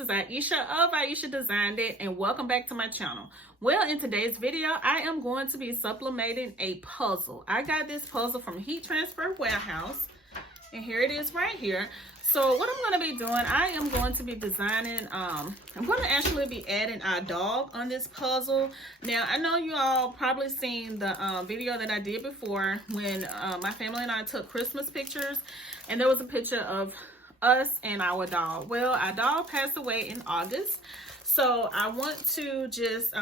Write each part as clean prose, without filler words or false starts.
this is Ieasha of Ieasha Designed It, and welcome back to my channel. Well, in today's video, I am going to be sublimating a puzzle. I got this puzzle from Heat Transfer Warehouse, and here it is right here. So what I'm going to be doing, I am going to be designing, I'm going to actually be adding a dog on this puzzle. Now, I know you all probably seen the video that I did before when my family and I took Christmas pictures, and there was a picture of us and our dog. Well, our dog passed away in August, so I want to just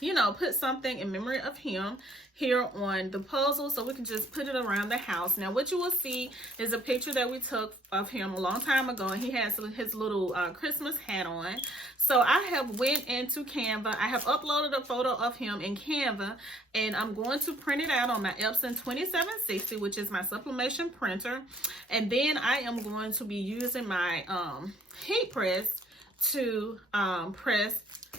you know, put something in memory of him here on the puzzle, so we can just put it around the house. Now what you will see is a picture that we took of him a long time ago, and he has his little Christmas hat on. So I have went into Canva. I have uploaded a photo of him in Canva, and I'm going to print it out on my Epson 2760, which is my sublimation printer. And then I am going to be using my heat press to press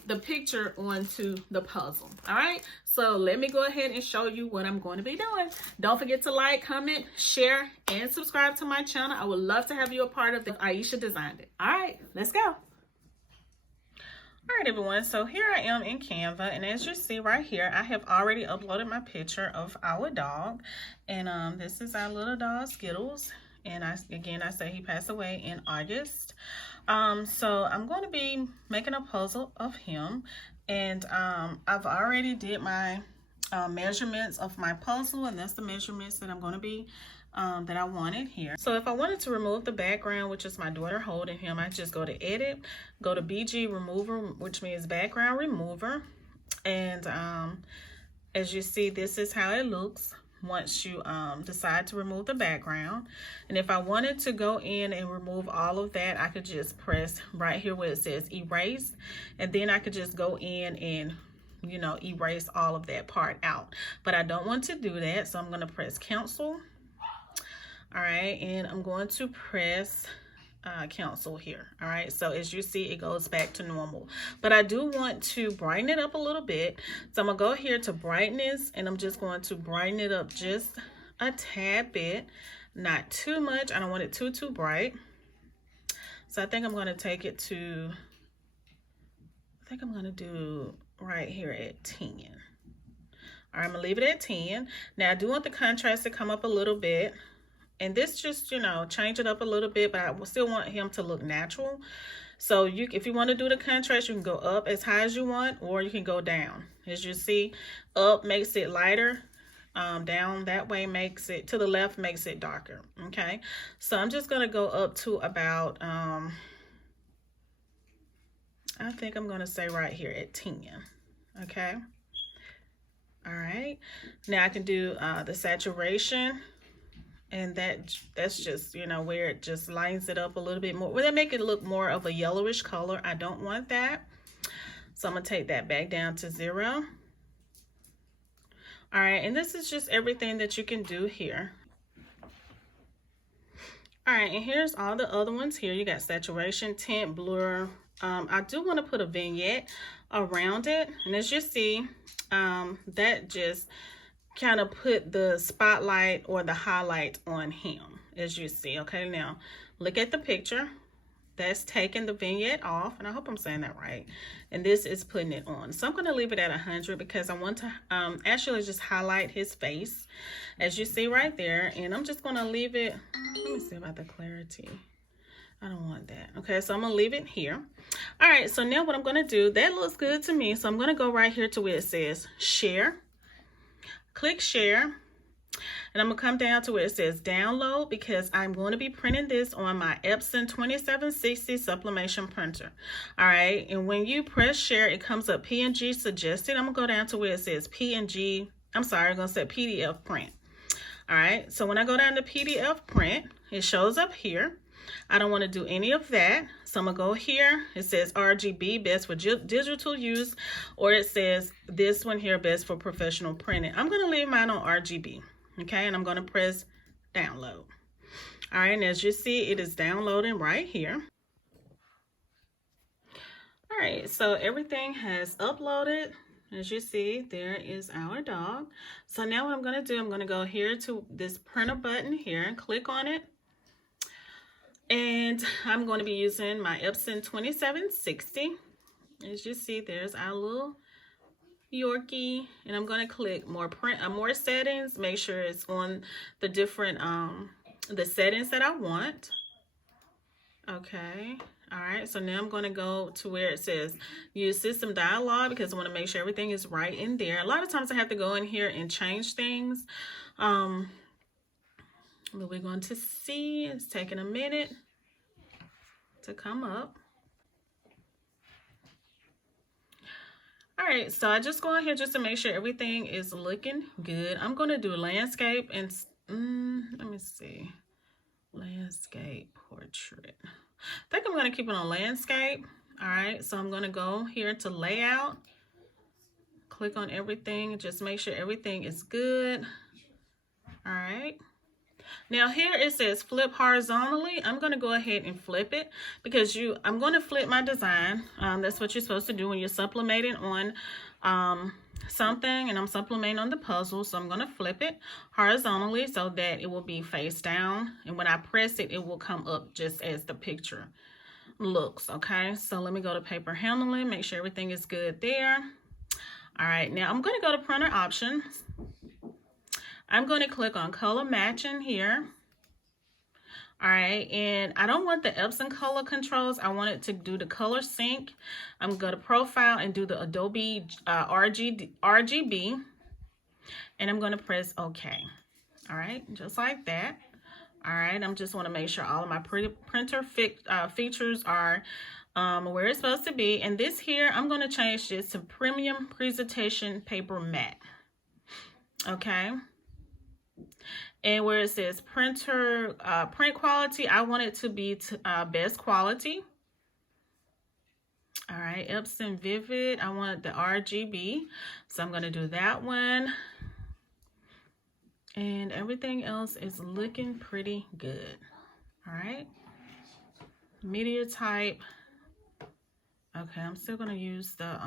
the picture onto the puzzle. All right, so let me go ahead and show you what I'm going to be doing. Don't forget to like, comment, share, and subscribe to my channel. I would love to have you a part of the Ieasha Designed It. All right, let's go. All right, everyone, so here I am in Canva, and as you see right here, I have already uploaded my picture of our dog, and this is our little dog Skittles. And I say he passed away in August. So I'm going to be making a puzzle of him, and I've already did my measurements of my puzzle, and that's the measurements that I'm going to be that I wanted here. So if I wanted to remove the background, which is my daughter holding him, I just go to edit, go to BG remover, which means background remover, and as you see, this is how it looks once you decide to remove the background. And if I wanted to go in and remove all of that, I could just press right here where it says erase, and then I could just go in and, you know, erase all of that part out. But I don't want to do that, so I'm going to press cancel. All right, and I'm going to press cancel here. All right, so as you see, it goes back to normal, but I do want to brighten it up a little bit. So I'm gonna go here to brightness, and I'm just going to brighten it up just a tad bit, not too much. I don't want it too bright. So I think I'm going to take it to, I think I'm going to do right here at 10. All right, I'm gonna leave it at 10. Now I do want the contrast to come up a little bit, and this just, you know, change it up a little bit, but I will still want him to look natural. So if you want to do the contrast, you can go up as high as you want, or you can go down. As you see, up makes it lighter, down that way makes it, to the left makes it darker. Okay, so I'm just going to go up to about, I think I'm going to say right here at 10. Okay. All right. Now I can do the saturation. And that's just, you know, where it just lines it up a little bit more. Well, that make it look more of a yellowish color. I don't want that. So I'm going to take that back down to 0. All right, and this is just everything that you can do here. All right, and here's all the other ones here. You got saturation, tint, blur. I do want to put a vignette around it. And as you see, that just kind of put the spotlight or the highlight on him, as you see. Okay, now look at the picture. That's taking the vignette off, and I hope I'm saying that right, and this is putting it on. So I'm going to leave it at 100 because I want to actually just highlight his face, as you see right there. And I'm just going to leave it, let me see about the clarity. I don't want that. Okay, so I'm gonna leave it here. All right, so now what I'm going to do, that looks good to me, so I'm going to go right here to where it says share. Click share, and I'm gonna come down to where it says download, because I'm going to be printing this on my Epson 2760 sublimation printer. All right, and when you press share, it comes up PNG suggested. I'm gonna go down to where it says PNG, I'm sorry, I'm gonna say PDF print. All right, so when I go down to PDF print, it shows up here. I don't want to do any of that, so I'm gonna go here. It says RGB, best for digital use, or it says this one here, best for professional printing. I'm gonna leave mine on RGB. Okay, and I'm gonna press download. All right, and as you see, it is downloading right here. All right, so everything has uploaded. As you see, there is our dog. So now what I'm gonna do, I'm gonna go here to this printer button here and click on it. And I'm going to be using my Epson 2760. As you see, there's our little Yorkie, and I'm going to click more settings, make sure it's on the different the settings that I want. Okay. All right, so now I'm going to go to where it says use system dialog, because I want to make sure everything is right in there. A lot of times I have to go in here and change things. But we're going to see, it's taking a minute to come up. All right, so I just go in here just to make sure everything is looking good. I'm going to do landscape and let me see, landscape portrait. I think I'm going to keep it on landscape. All right, so I'm going to go here to layout, click on everything, just make sure everything is good. All right, now here it says flip horizontally. I'm going to go ahead and flip it, because I'm going to flip my design. That's what you're supposed to do when you're sublimating on something, and I'm sublimating on the puzzle. So I'm going to flip it horizontally so that it will be face down, and when I press it, it will come up just as the picture looks. Okay, so let me go to paper handling, make sure everything is good there. All right, now I'm going to go to printer options. I'm going to click on color matching here. All right, and I don't want the Epson color controls. I want it to do the color sync. I'm going to go to profile and do the Adobe RGB, and I'm going to press OK. All right, just like that. All right, I'm just want to make sure all of my printer features are where it's supposed to be. And this here, I'm going to change this to Premium Presentation Paper Matte. Okay. And where it says print quality, I want it to be best quality. All right, Epson Vivid, I want the RGB. So I'm going to do that one. And everything else is looking pretty good. All right. Media type. Okay, I'm still going to use the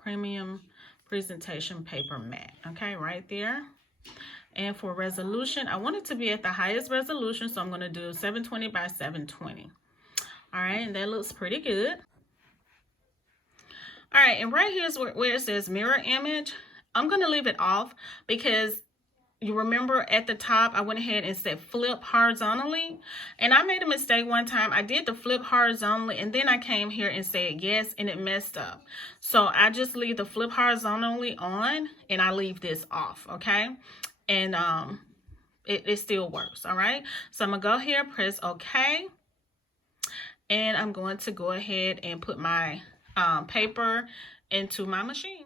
Premium Presentation Paper Matte. Okay, right there. And for resolution, I want it to be at the highest resolution, so I'm going to do 720 by 720. All right, and that looks pretty good. All right, and right here is where it says mirror image. I'm going to leave it off, because you remember at the top, I went ahead and said flip horizontally. And I made a mistake one time. I did the flip horizontally, and then I came here and said yes, and it messed up. So I just leave the flip horizontally on, and I leave this off, okay? And it still works. All right, so I'm gonna go here, press OK, and I'm going to go ahead and put my paper into my machine.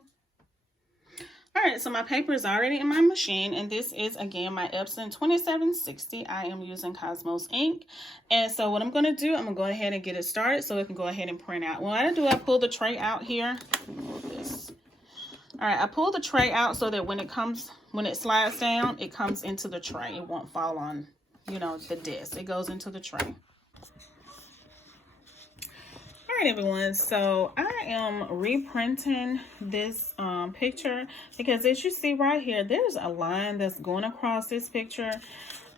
All right, so my paper is already in my machine, and this is again my Epson 2760. I am using Cosmos ink, and so what I'm going to do, I'm going to go ahead and get it started so it can go ahead and print out. What I do, I pull the tray out here. All right, I pull the tray out so that when it slides down, it comes into the tray. It won't fall on, the desk. It goes into the tray. All right, everyone. So I am reprinting this picture, because as you see right here, there's a line that's going across this picture.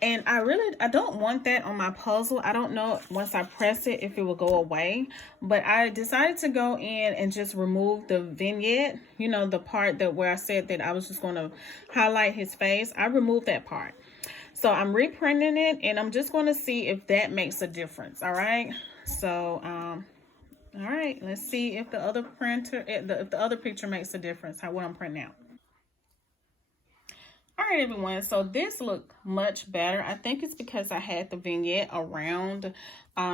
And I don't want that on my puzzle. I don't know once I press it if it will go away. But I decided to go in and just remove the vignette. The part where I said that I was just going to highlight his face. I removed that part. So I'm reprinting it, and I'm just going to see if that makes a difference. All right. So, all right. Let's see if the other if the other picture makes a difference. What I'm printing out. All right, everyone, so this looked much better. I think it's because I had the vignette around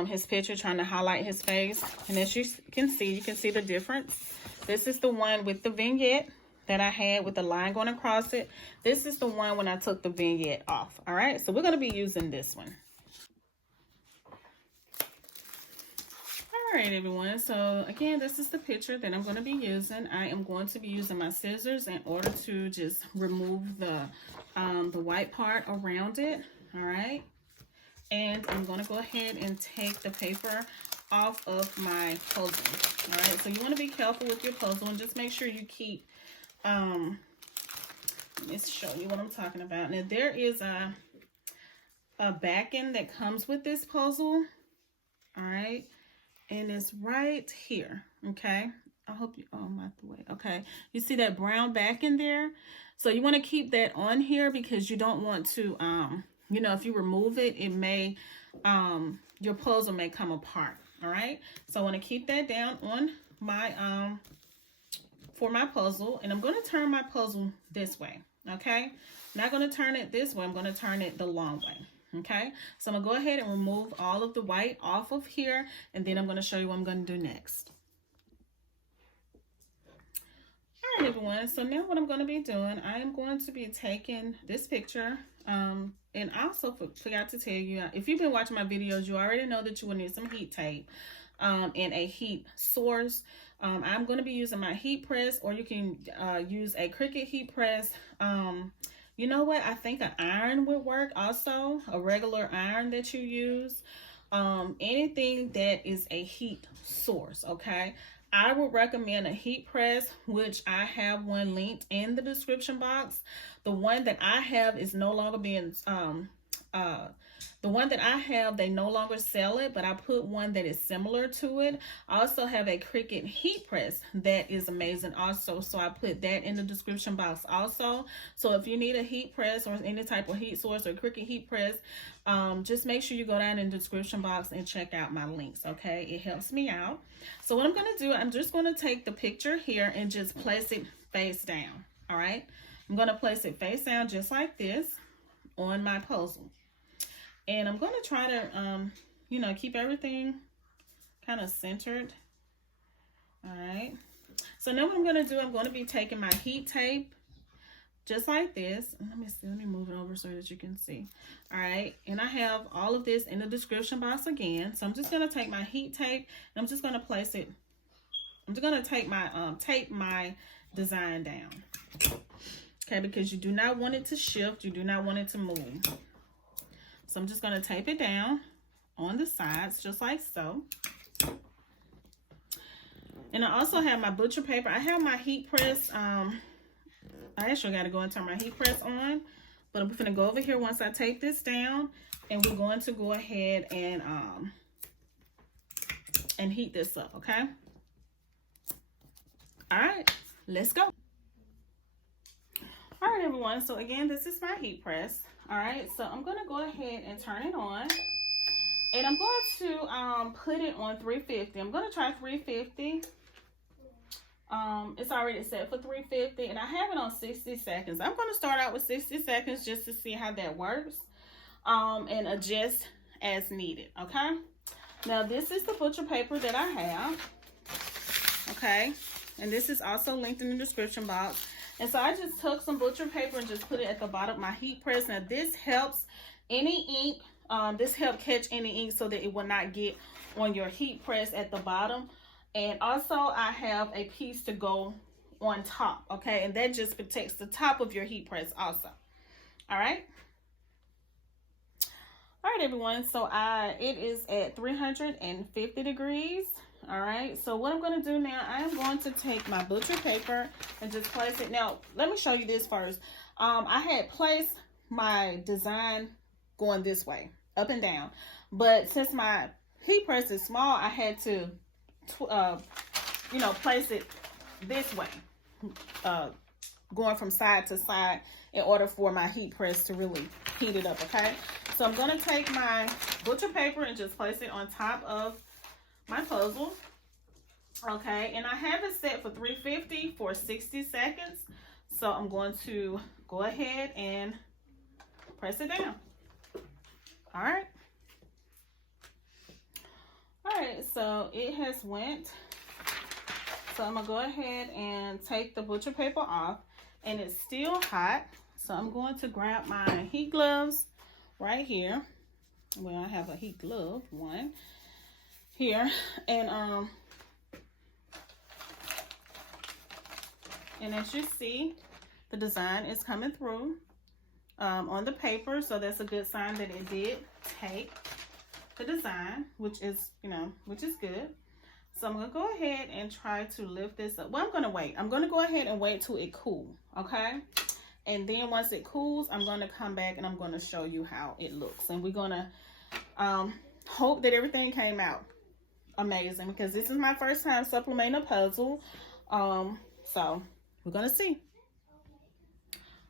his picture, trying to highlight his face. And as you can see the difference. This is the one with the vignette that I had with the line going across it. This is the one when I took the vignette off. All right, so we're going to be using this one. All right, everyone, so again, this is the picture that I'm going to be using. I am going to be using my scissors in order to just remove the white part around it. All right, and I'm going to go ahead and take the paper off of my puzzle. All right, so you want to be careful with your puzzle, and just make sure you keep let me show you what I'm talking about. Now there is a backing that comes with this puzzle. All right. And it's right here. Okay. I hope you, oh, I'm out the way. Okay. You see that brown back in there? So you want to keep that on here because you don't want to, you know, if you remove it, it may, your puzzle may come apart. All right. So I want to keep that down on my, for my puzzle. And I'm going to turn my puzzle this way. Okay. I'm not going to turn it this way. I'm going to turn it the long way. Okay. So I'm going to go ahead and remove all of the white off of here. And then I'm going to show you what I'm going to do next. All right, everyone. So now what I'm going to be doing, I am going to be taking this picture. And I also forgot to tell you, if you've been watching my videos, you already know that you will need some heat tape and a heat source. I'm going to be using my heat press, or you can use a Cricut heat press. You know what? I think an iron would work also, a regular iron that you use. Anything that is a heat source, okay? I would recommend a heat press, which I have one linked in the description box. The one that I have is no longer being, the one that I have, they no longer sell it, but I put one that is similar to it. I also have a Cricut heat press that is amazing also, so I put that in the description box also. So if you need a heat press or any type of heat source or Cricut heat press, just make sure you go down in the description box and check out my links, okay? It helps me out. So what I'm going to do, I'm just going to take the picture here and just place it face down, all right? I'm going to place it face down just like this on my puzzle. And I'm going to try to, you know, keep everything kind of centered. All right. So now what I'm going to do, I'm going to be taking my heat tape just like this. Let me see. Let me move it over so that you can see. All right. And I have all of this in the description box again. So I'm just going to take my heat tape and I'm just going to place it. I'm just going to take my, tape my design down. Okay. Because you do not want it to shift. You do not want it to move. So I'm just going to tape it down on the sides, just like so. And I also have my butcher paper. I have my heat press. I actually got to go and turn my heat press on. But I'm going to go over here once I tape this down. And we're going to go ahead and heat this up, okay? All right, let's go. All right, everyone. So again, this is my heat press. All right, so I'm going to go ahead and turn it on. And I'm going to put it on 350. I'm going to try 350. It's already set for 350. And I have it on 60 seconds. I'm going to start out with 60 seconds just to see how that works. And adjust as needed, okay? Now, this is the butcher paper that I have. Okay? And this is also linked in the description box. And so I just took some butcher paper and just put it at the bottom of my heat press. Now this helps any ink, this helps catch any ink so that it will not get on your heat press at the bottom. And also I have a piece to go on top, okay? And that just protects the top of your heat press also. All right. All right, everyone. So it is at 350 degrees. All right, so what I'm going to do now, I am going to take my butcher paper and just place it. Now, let me show you this first. I had placed my design going this way, up and down. But since my heat press is small, I had to, you know, place it this way, going from side to side in order for my heat press to really heat it up, okay? So I'm going to take my butcher paper and just place it on top of my puzzle, okay, and I have it set for 350 for 60 seconds. So I'm going to go ahead and press it down. All right. All right, so it has went. So I'm gonna go ahead and take the butcher paper off, and it's still hot. So I'm going to grab my heat gloves right here. Well, I have a heat glove, one here, and as you see, the design is coming through on the paper, so that's a good sign that it did take the design, which is, you know, which is good. So I'm gonna go ahead and try to lift this up. Well, I'm gonna wait. I'm gonna go ahead and wait till it cools, okay? And then once it cools, I'm gonna come back and I'm gonna show you how it looks, and we're gonna hope that everything came out amazing because this is my first time sublimating a puzzle. So we're gonna see.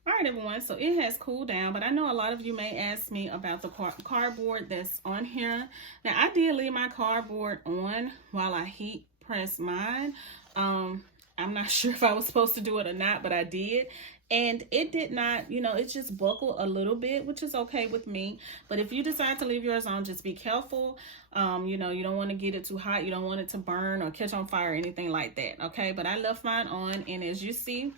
All right, everyone, so it has cooled down, but I know a lot of you may ask me about the cardboard that's on here. Now, I did leave my cardboard on while I heat pressed mine. I'm not sure if I was supposed to do it or not, but I did. And it did not, you know, it just buckled a little bit, which is okay with me. But if you decide to leave yours on, just be careful. You know, you don't want to get it too hot. You don't want it to burn or catch on fire or anything like that, okay? But I left mine on, and as you see,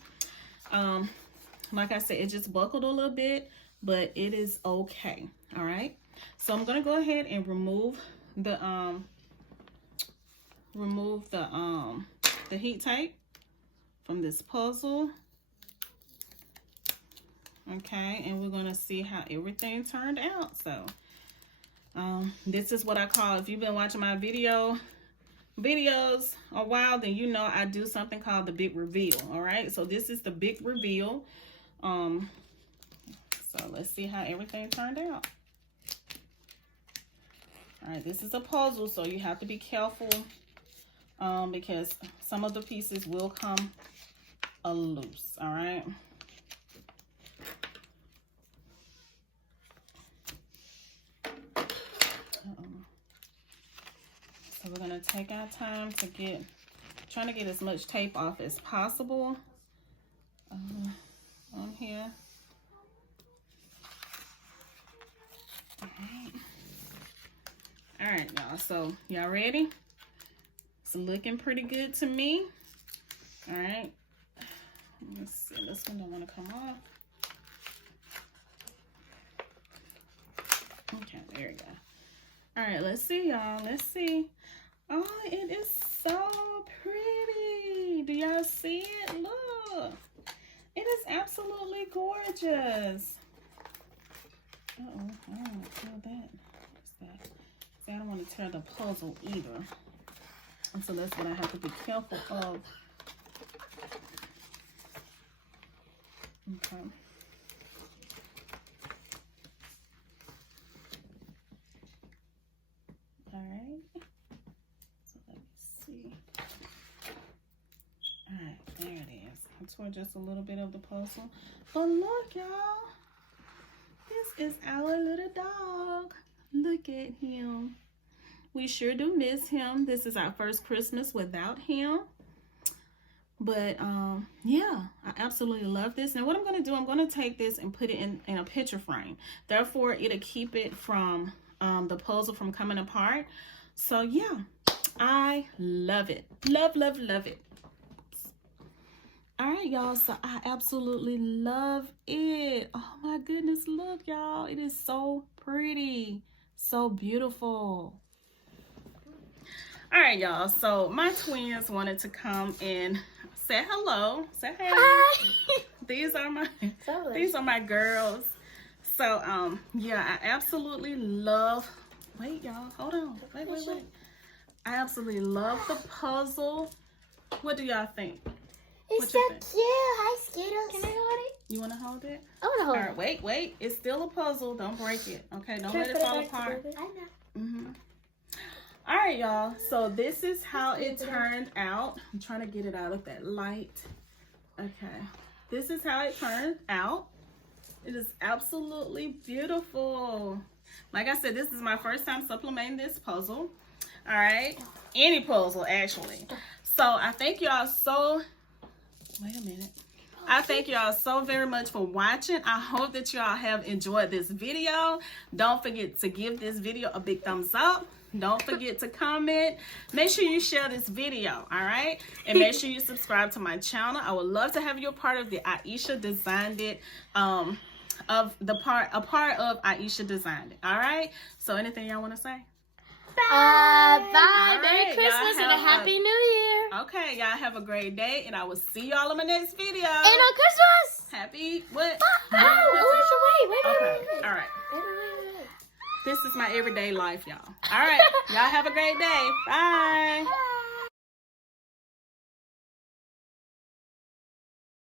like I said, it just buckled a little bit, but it is okay. All right. So I'm gonna go ahead and remove the heat tape from this puzzle. Okay, and we're gonna see how everything turned out. So this is what I call, if you've been watching my videos a while, then you know I do something called the big reveal. All right, so this is the big reveal. So let's see how everything turned out. All right, this is a puzzle, so you have to be careful because some of the pieces will come loose. All right. So we're gonna take our time to trying to get as much tape off as possible on here. All right, y'all. So y'all ready? It's looking pretty good to me. All right. Let's see. This one don't want to come off. Okay, there we go. All right, let's see, y'all. Let's see. Oh, it is so pretty. Do y'all see it? Look. It is absolutely gorgeous. Uh-oh, I don't want to tear that. What's that? See, I don't want to tear the puzzle either. And so that's what I have to be careful of. Okay. All right. So let me see. All right, there it is. I tore just a little bit of the puzzle. But look, y'all. This is our little dog. Look at him. We sure do miss him. This is our first Christmas without him. But yeah, I absolutely love this. Now what I'm going to do, I'm going to take this and put it in a picture frame. Therefore, it'll keep it from the puzzle from coming apart. So yeah, I love it. Love, love, love it. All right, y'all, so I absolutely love it. Oh my goodness, look, y'all. It is so pretty, so beautiful. All right, y'all, so my twins wanted to come and say hello. Say hey. Hi. These are my girls. So yeah, I absolutely love, wait, y'all, hold on. Wait. I absolutely love the puzzle. What do y'all think? It's so cute. Hi, Skittles. Can I hold it? You want to hold it? I want to hold it. All right, wait. It's still a puzzle. Don't break it. Okay, don't let it fall apart. I know. All right, y'all. So this is how it turned out. I'm trying to get it out of that light. Okay. This is how it turned out. It is absolutely beautiful. Like I said, this is my first time sublimating this puzzle. All right. Any puzzle, actually. So I thank y'all so... Wait a minute. I thank y'all so very much for watching. I hope that y'all have enjoyed this video. Don't forget to give this video a big thumbs up. Don't forget to comment. Make sure you share this video, all right? And make sure you subscribe to my channel. I would love to have you a part of the Ieasha Designed It, a part of Ieasha Designed It, all right? So anything y'all want to say? Bye. Bye. Merry Christmas and a Happy New Year. Okay, y'all have a great day, and I will see y'all in my next video. And on Christmas. Happy what? Wait. All right. This is my everyday life, y'all. All right. Y'all have a great day. Bye.